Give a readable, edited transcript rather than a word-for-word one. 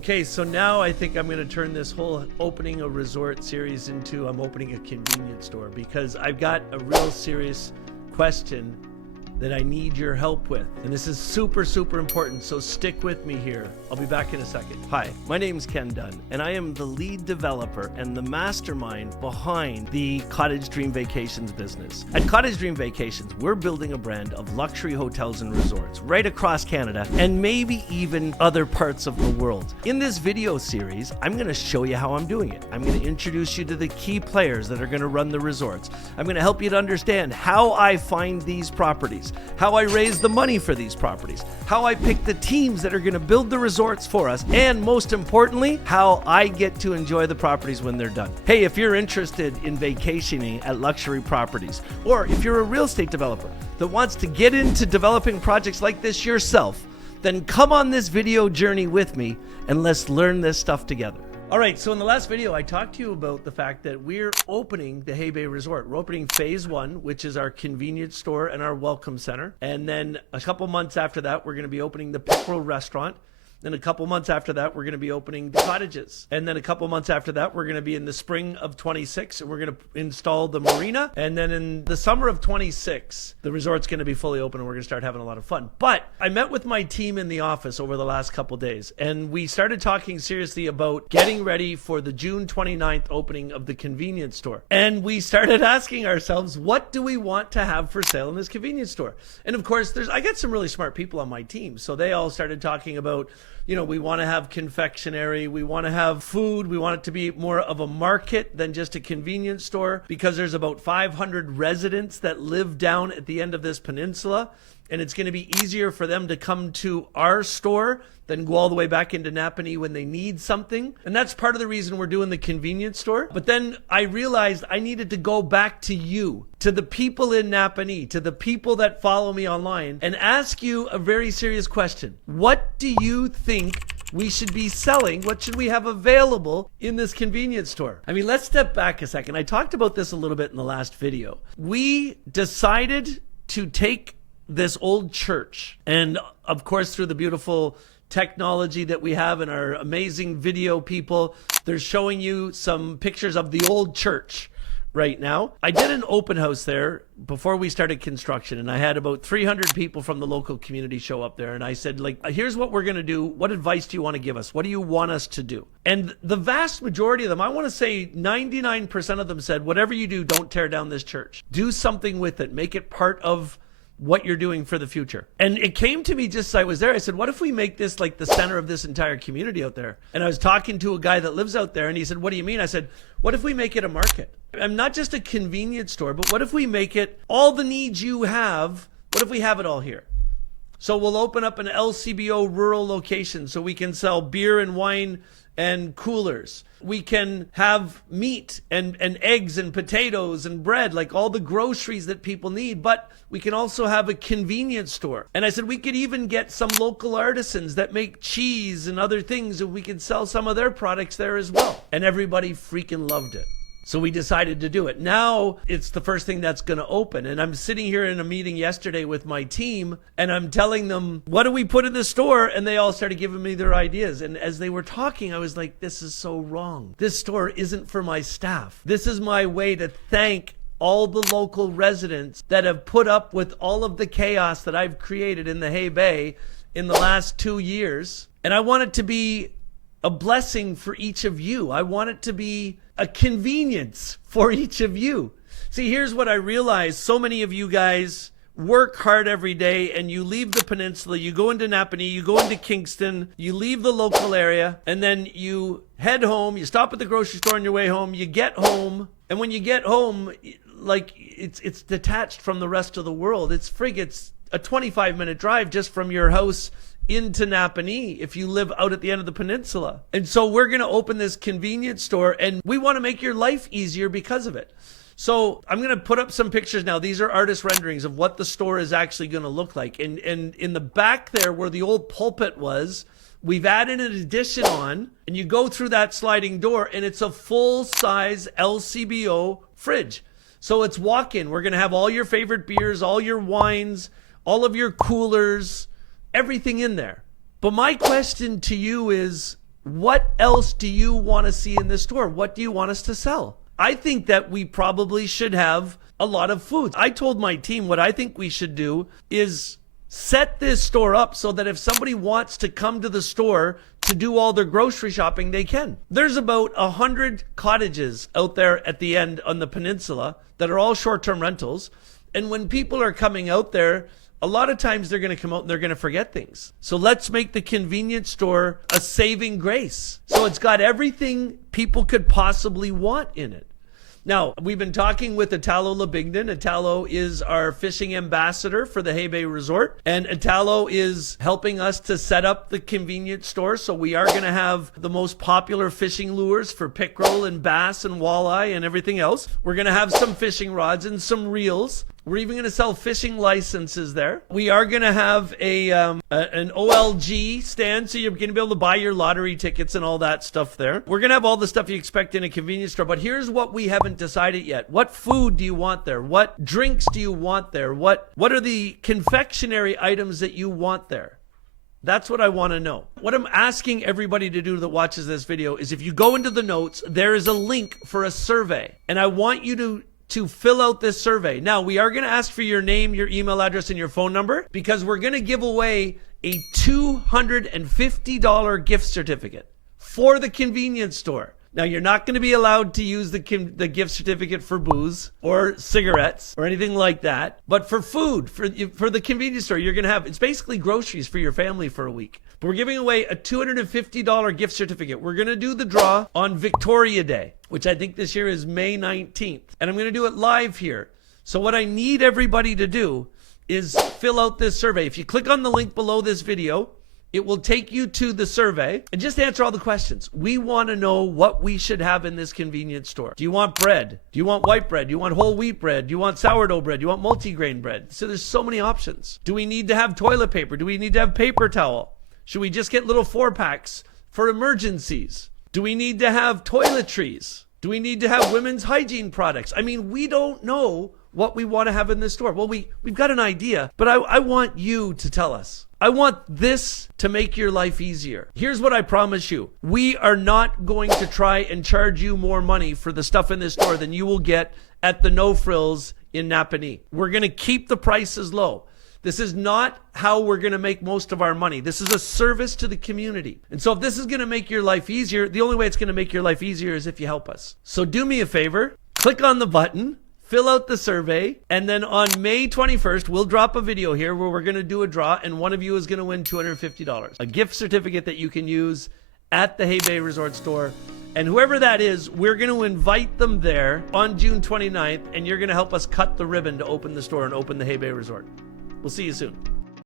Okay, so now I think I'm going to turn this whole opening a resort series into I'm opening a convenience store, because I've got a real serious question that I need your help with. And this is super, super important, so stick with me here. I'll be back in a second. Hi, my name's Ken Dunn, and I am the lead developer and the mastermind behind the Cottage Dream Vacations business. At Cottage Dream Vacations, we're building a brand of luxury hotels and resorts right across Canada and maybe even other parts of the world. In this video series, I'm gonna show you how I'm doing it. I'm gonna introduce you to the key players that are gonna run the resorts. I'm gonna help you to understand how I find these properties, how I raise the money for these properties, how I pick the teams that are going to build the resorts for us, and most importantly, how I get to enjoy the properties when they're done. Hey, if you're interested in vacationing at luxury properties, or if you're a real estate developer that wants to get into developing projects like this yourself, then come on this video journey with me and let's learn this stuff together. All right, so in the last video, I talked to you about the fact that we're opening the Hay Bay Resort. We're opening phase 1, which is our convenience store and our welcome center. And then a couple months after that, we're going to be opening the Pickerel restaurant. Then a couple months after that, we're going to be opening the cottages. And then a couple months after that, we're going to be in the spring of 26, and we're going to install the marina. And then in the summer of 26, the resort's going to be fully open, and we're going to start having a lot of fun. But I met with my team in the office over the last couple days, and we started talking seriously about getting ready for the June 29th opening of the convenience store. And we started asking ourselves, what do we want to have for sale in this convenience store? And of course, I got some really smart people on my team, so they all started talking about, you know, we want to have confectionery, we want to have food, we want it to be more of a market than just a convenience store, because there's about 500 residents that live down at the end of this peninsula, and it's going to be easier for them to come to our store than go all the way back into Napanee when they need something. And that's part of the reason we're doing the convenience store. But then I realized I needed to go back to you, to the people in Napanee, to the people that follow me online, and ask you a very serious question. What do you think we should be selling? What should we have available in this convenience store? I mean, let's step back a second. I talked about this a little bit in the last video. We decided to take this old church, and of course, through the beautiful technology that we have and our amazing video people, they're showing you some pictures of the old church right now. I did an open house there before we started construction, and I had about 300 people from the local community show up there, and I said, like, here's what we're going to do. What advice do you want to give us? What do you want us to do? And the vast majority of them, I want to say 99% of them said, whatever you do, don't tear down this church. Do something with it. Make it part of what you're doing for the future. And it came to me just as I was there. I said, what if we make this like the center of this entire community out there? And I was talking to a guy that lives out there, and he said, what do you mean? I said, what if we make it a market? I'm not just a convenience store, but what if we make it all the needs you have? What if we have it all here? So we'll open up an LCBO rural location so we can sell beer and wine and coolers. We can have meat and eggs and potatoes and bread, like all the groceries that people need, but we can also have a convenience store. And I said, we could even get some local artisans that make cheese and other things, and we can sell some of their products there as well. And everybody freaking loved it. So we decided to do it. Now it's the first thing that's going to open. And I'm sitting here in a meeting yesterday with my team, and I'm telling them, what do we put in the store? And they all started giving me their ideas. And as they were talking, I was like, this is so wrong. This store isn't for my staff. This is my way to thank all the local residents that have put up with all of the chaos that I've created in the Hay Bay in the last 2 years. And I want it to be a blessing for each of you. I want it to be a convenience for each of you. See, here's what I realized. So many of you guys work hard every day, and you leave the peninsula, you go into Napanee, you go into Kingston, you leave the local area, and then you head home, you stop at the grocery store on your way home, you get home, and when you get home, like it's detached from the rest of the world. It's a 25-minute drive just from your house into Napanee if you live out at the end of the peninsula. And so we're going to open this convenience store, and we want to make your life easier because of it. So I'm going to put up some pictures now. These are artist renderings of what the store is actually going to look like. And in the back there where the old pulpit was, we've added an addition on, and you go through that sliding door, and it's a full-size LCBO fridge. So it's walk-in. We're going to have all your favorite beers, all your wines, all of your coolers, everything in there. But my question to you is, What else do you want to see in this store? What do you want us to sell? I think that we probably should have a lot of foods. I told my team what I think we should do is set this store up so that if somebody wants to come to the store to do all their grocery shopping, they can. There's about 100 cottages out there at the end on the peninsula that are all short-term rentals. And when people are coming out there, a lot of times they're going to come out and they're going to forget things. So let's make the convenience store a saving grace. So it's got everything people could possibly want in it. Now, we've been talking with Italo Labignan. Italo is our fishing ambassador for the Hay Bay Resort. And Italo is helping us to set up the convenience store. So we are going to have the most popular fishing lures for pickerel and bass and walleye and everything else. We're going to have some fishing rods and some reels. We're even going to sell fishing licenses there. We are going to have an OLG stand, so you're going to be able to buy your lottery tickets and all that stuff there. We're going to have all the stuff you expect in a convenience store, but here's what we haven't decided yet. What food do you want there? What drinks do you want there? What are the confectionery items that you want there? That's what I want to know. What I'm asking everybody to do that watches this video is if you go into the notes, there is a link for a survey, and I want you to fill out this survey. Now, we are going to ask for your name, your email address, and your phone number because we're going to give away a $250 gift certificate for the convenience store. Now, you're not going to be allowed to use the gift certificate for booze or cigarettes or anything like that. But for food, for the convenience store, you're going to have, it's basically groceries for your family for a week. But we're giving away a $250 gift certificate. We're going to do the draw on Victoria Day, which I think this year is May 19th. And I'm going to do it live here. So what I need everybody to do is fill out this survey. If you click on the link below this video, it will take you to the survey and just answer all the questions. We want to know what we should have in this convenience store. Do you want bread? Do you want white bread? Do you want whole wheat bread? Do you want sourdough bread? Do you want multigrain bread? So there's so many options. Do we need to have toilet paper? Do we need to have paper towel? Should we just get little 4-packs for emergencies? Do we need to have toiletries? Do we need to have women's hygiene products? I mean, we don't know what we want to have in this store. Well, we've got an idea, but I want you to tell us. I want this to make your life easier. Here's what I promise you. We are not going to try and charge you more money for the stuff in this store than you will get at the No Frills in Napanee. We're going to keep the prices low. This is not how we're going to make most of our money. This is a service to the community. And so if this is going to make your life easier, the only way it's going to make your life easier is if you help us. So do me a favor, click on the button, fill out the survey, and then on May 21st, we'll drop a video here where we're going to do a draw, and one of you is going to win $250, a gift certificate that you can use at the Hay Bay Resort store. And whoever that is, we're going to invite them there on June 29th, and you're going to help us cut the ribbon to open the store and open the Hay Bay Resort. We'll see you soon.